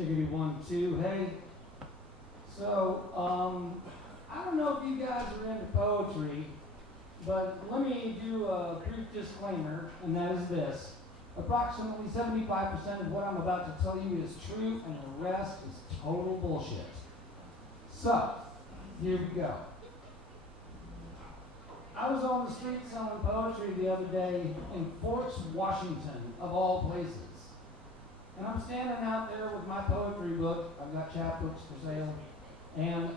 Chickadee 1, 2. Hey, so I don't know if you guys are into poetry, but let me do a brief disclaimer, and that is this. Approximately 75% of what I'm about to tell you is true, and the rest is total bullshit. So, here we go. I was on the street selling poetry the other day in Forks, Washington, of all places. And I'm standing out there with my poetry book. I've got chapbooks for sale. And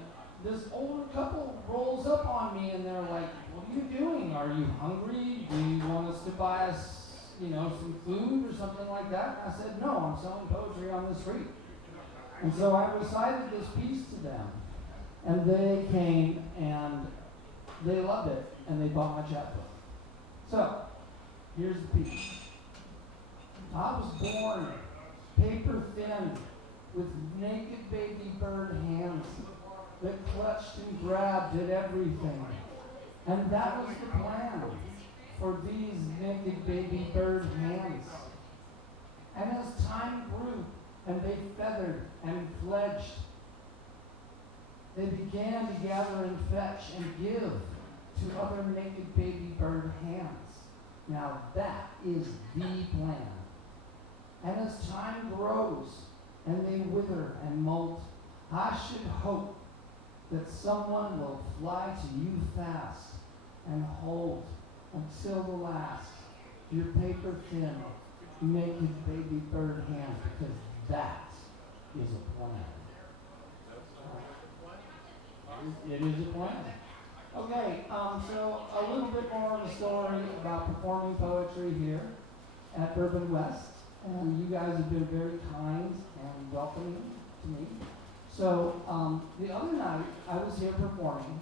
this older couple rolls up on me and they're like, "What are you doing? Are you hungry? Do you want us to buy us, some food or something like that?" And I said, "No, I'm selling poetry on the street." And so I recited this piece to them. And they came and they loved it and they bought my chapbook. So, here's the piece. I was born paper thin, with naked baby bird hands that clutched and grabbed at everything. And that was the plan for these naked baby bird hands. And as time grew and they feathered and fledged, they began to gather and fetch and give to other naked baby bird hands. Now that is the plan. And as time grows and they wither and molt, I should hope that someone will fly to you fast and hold until the last your paper thin, naked baby bird hand, because that is a plan. It is a plan. Okay, so a little bit more of a story about performing poetry here at Bourbon West. And you guys have been very kind and welcoming to me. So the other night, I was here performing,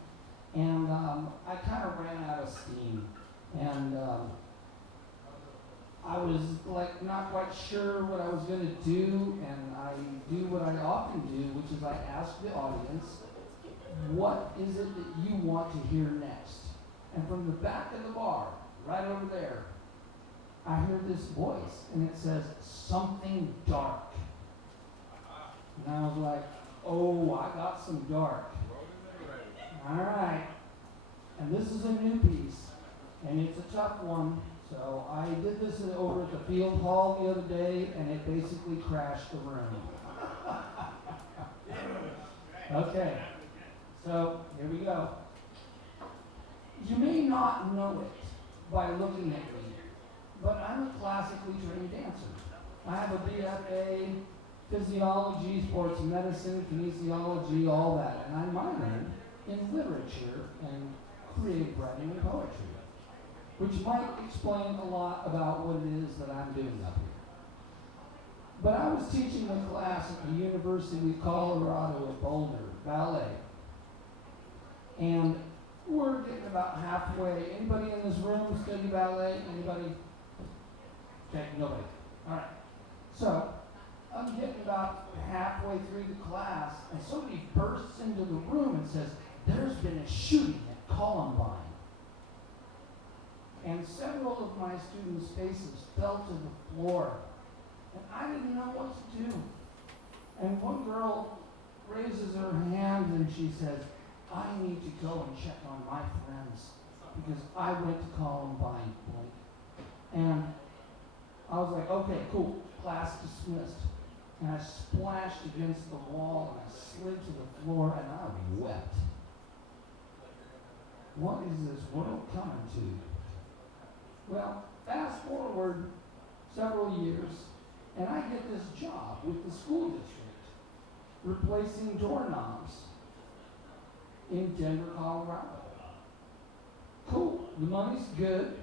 and I kind of ran out of steam. And I was not quite sure what I was going to do, and I do what I often do, which is I ask the audience, what is it that you want to hear next? And from the back of the bar, right over there, I heard this voice, and it says, "Something dark." And I was like, "Oh, I got some dark." All right. And this is a new piece, and it's a tough one. So I did this over at the Field Hall the other day, and it basically crashed the room. Okay. So here we go. You may not know it by looking at me, but I'm a classically trained dancer. I have a BFA, physiology, sports medicine, kinesiology, all that. And I minored in literature and creative writing and poetry, which might explain a lot about what it is that I'm doing up here. But I was teaching a class at the University of Colorado at Boulder, ballet. And we're getting about halfway. Anybody in this room study ballet? Anybody? Okay, nobody. All right. So, I'm getting about halfway through the class, and somebody bursts into the room and says, "There's been a shooting at Columbine." And several of my students' faces fell to the floor, and I didn't know what to do. And one girl raises her hand and she says, "I need to go and check on my friends because I went to Columbine, Blake." And I was like, "Okay, cool, class dismissed." And I splashed against the wall and I slid to the floor and I wept. What is this world coming to? Well, fast forward several years and I get this job with the school district replacing doorknobs in Denver, Colorado. Cool, the money's good,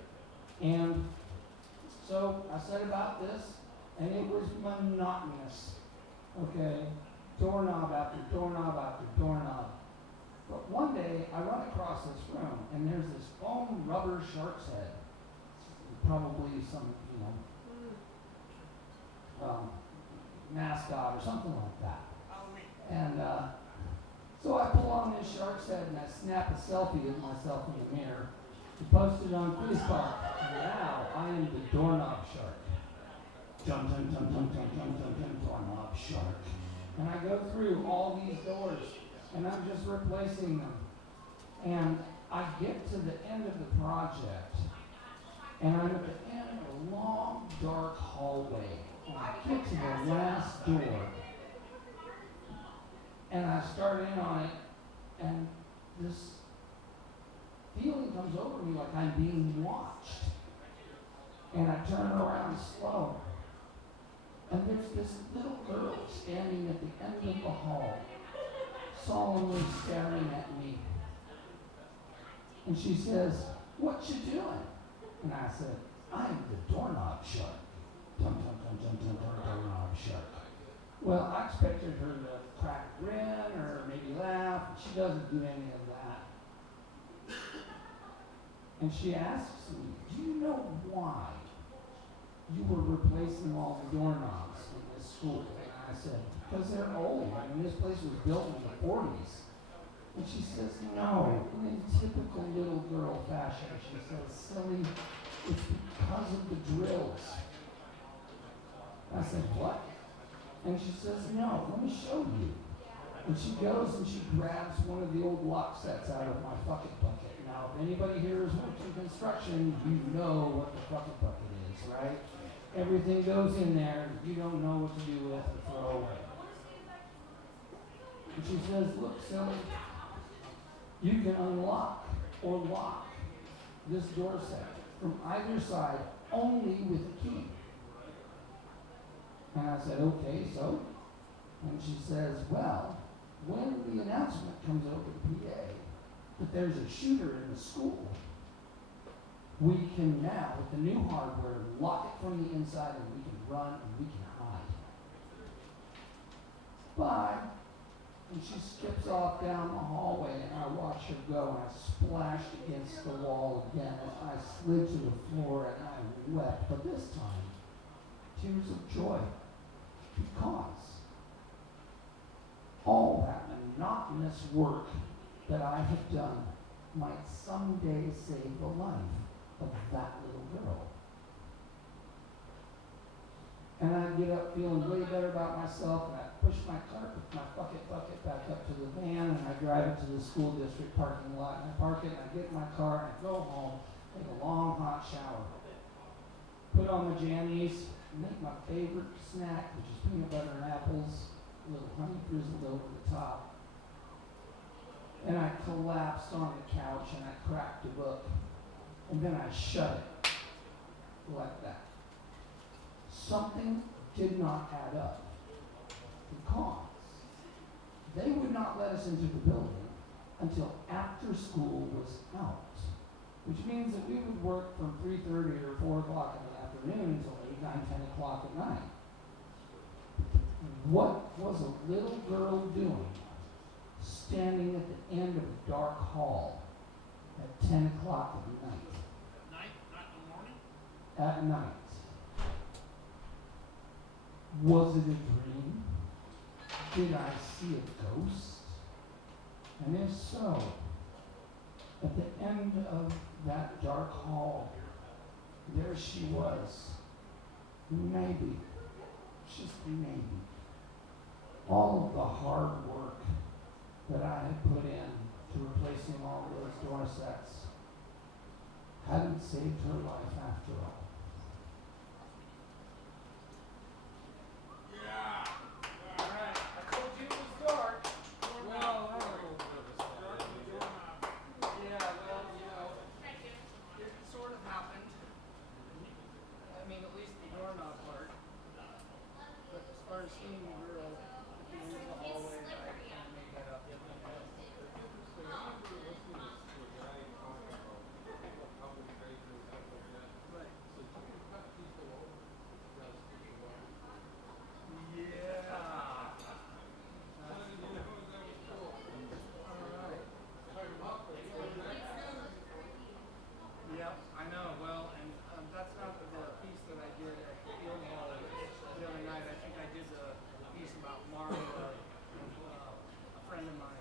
and so I said about this, and it was monotonous, okay? Doorknob after doorknob after doorknob. But one day, I run across this room, and there's this foam rubber shark's head. Probably some, mascot or something like that. And so I pull on this shark's head and I snap a selfie of myself in the mirror and post it on Facebook. And now I am the doorknob shark. Dum dum dum dum dum dum dum dum doorknob shark. And I go through all these doors, and I'm just replacing them. And I get to the end of the project, and I'm at the end of a long, dark hallway. And I get to the last door, and I start in on it, and this feeling comes over me like I'm being watched. And I turn around slow, and there's this little girl standing at the end of the hall, solemnly staring at me. And she says, "What you doing?" And I said, "I'm the doorknob shark." Dum, dum, dum, dum, dum, dum, doorknob shark. Well, I expected her to crack a grin or maybe laugh. She doesn't do any of that. And she asks me, "Do you know why you were replacing all the doorknobs in this school?" And I said, "Because they're old. I mean, this place was built in the 40s. And she says, "No," in typical little girl fashion. She says, "Silly, it's because of the drills." I said, "What?" And she says, "No, let me show you." And she goes and she grabs one of the old lock sets out of my bucket bucket. Now, if anybody here has worked in construction, you know what the bucket bucket is, right? Everything goes in there that you don't know what to do with or throw away. And she says, "Look, silly, you can unlock or lock this door set from either side only with a key." And I said, "Okay, so?" And she says, "Well, when the announcement comes over the PA that there's a shooter in the school, we can now, with the new hardware, lock it from the inside and we can run and we can hide." Bye. And she skips off down the hallway, and I watch her go, and I splashed against the wall again, and I slid to the floor, and I wept, but this time, tears of joy, because all that monotonous work that I have done might someday save the life of that little girl. And I get up feeling way better about myself, and I push my cart with my bucket back up to the van, and I drive it to the school district parking lot, and I park it, and I get in my car, and I go home, take a long hot shower, put on the jammies, make my favorite snack, which is peanut butter and apples, a little honey drizzled over the top, and I collapsed on the couch, and I cracked a book, and then I shut it, like that. Something did not add up, because they would not let us into the building until after school was out, which means that we would work from 3:30 or 4 o'clock in the afternoon until 8, 9, 10 o'clock at night. What was a little girl doing standing at the end of a dark hall at 10 o'clock at night? At night, not in the morning? At night. Was it a dream? Did I see a ghost? And if so, at the end of that dark hall, there she was. Maybe, just maybe, all of the hard work that I had put in to replacing all those door sets hadn't saved her life after all. Friend of mine.